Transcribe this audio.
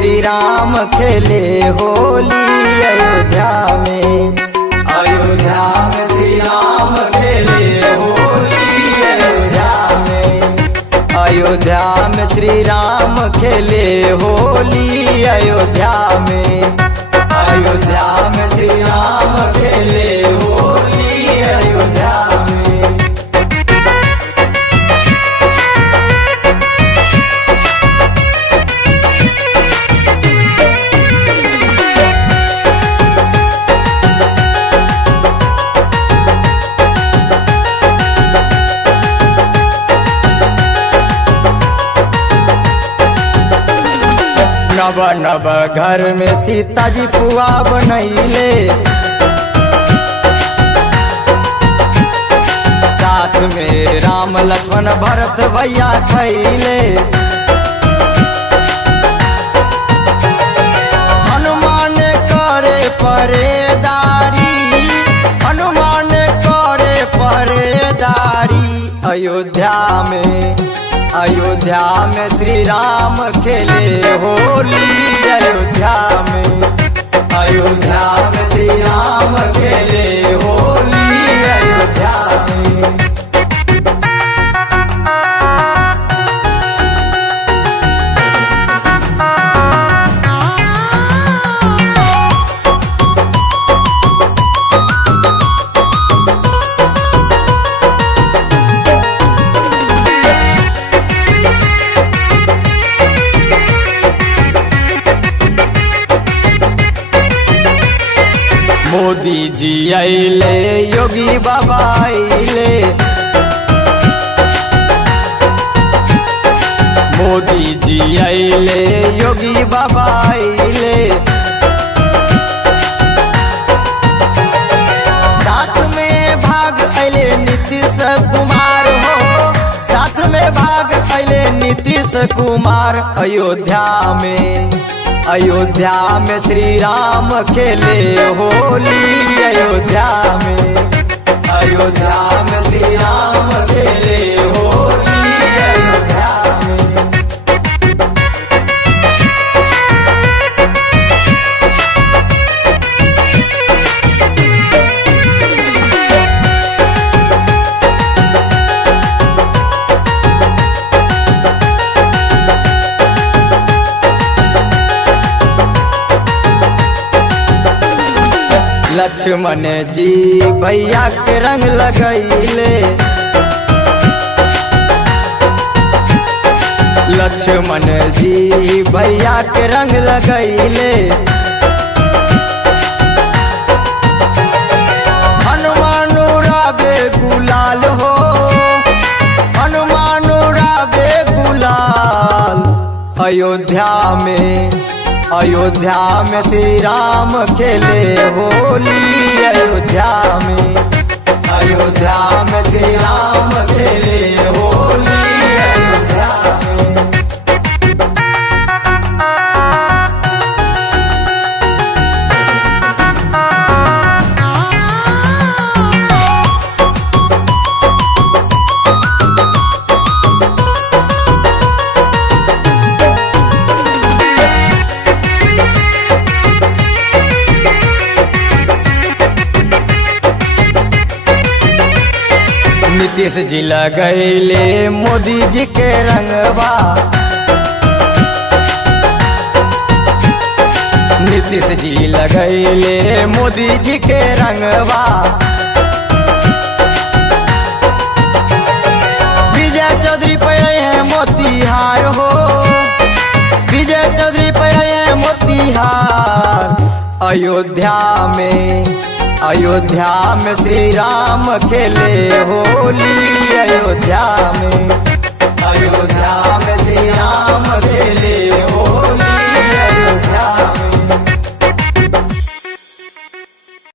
श्री राम खेले होली अयोध्या में। अयोध्या में श्री राम खेले होली अयोध्या में। अयोध्या में श्री राम खेले होली अयोध्या में। अयोध्या में श्री राम खेले होली अयोध्या में। नव नव घर में सीता जी पुआ बनैले, साथ में राम लक्ष्मण भरत भैया खैले। हनुमान करे परेदारी, हनुमान करे परेदारी अयोध्या में। अयोध्या में श्री राम खेले होली अयोध्या में। अयोध्या में श्री राम खेले होली अयोध्या में। मोदी जी आइले, योगी बाबा आइले। मोदी जी आइले, योगी बाबा आइले। साथ में भाग आइले नीतीश कुमार हो, साथ में भाग आइले नीतीश कुमार अयोध्या में। अयोध्या में श्री राम खेले होली अयोध्या में। अयोध्या में श्री राम खेले होली अयोध्या में। लक्ष्मण जी भैया के रंग लगैले। लक्ष्मण जी भैया के रंग लगैले। हनुमान उड़ावे गुलाल हो, हनुमान उड़ावे गुलाल अयोध्या में। अयोध्या में श्री राम खेले होली अयोध्या में। अयोध्या में श्री राम खेले होली अयोध्या में। नीतीश जी लगैले मोदी जी के रंगवा। नीतीश जी लगैले मोदी जी के रंगवा। विजय चौधरी पहले हैं मोतिहार हो, विजय चौधरी पहले हैं मोतिहार अयोध्या में। अयोध्या में श्री राम खेले होली अयोध्या में। अयोध्या में श्री राम खेले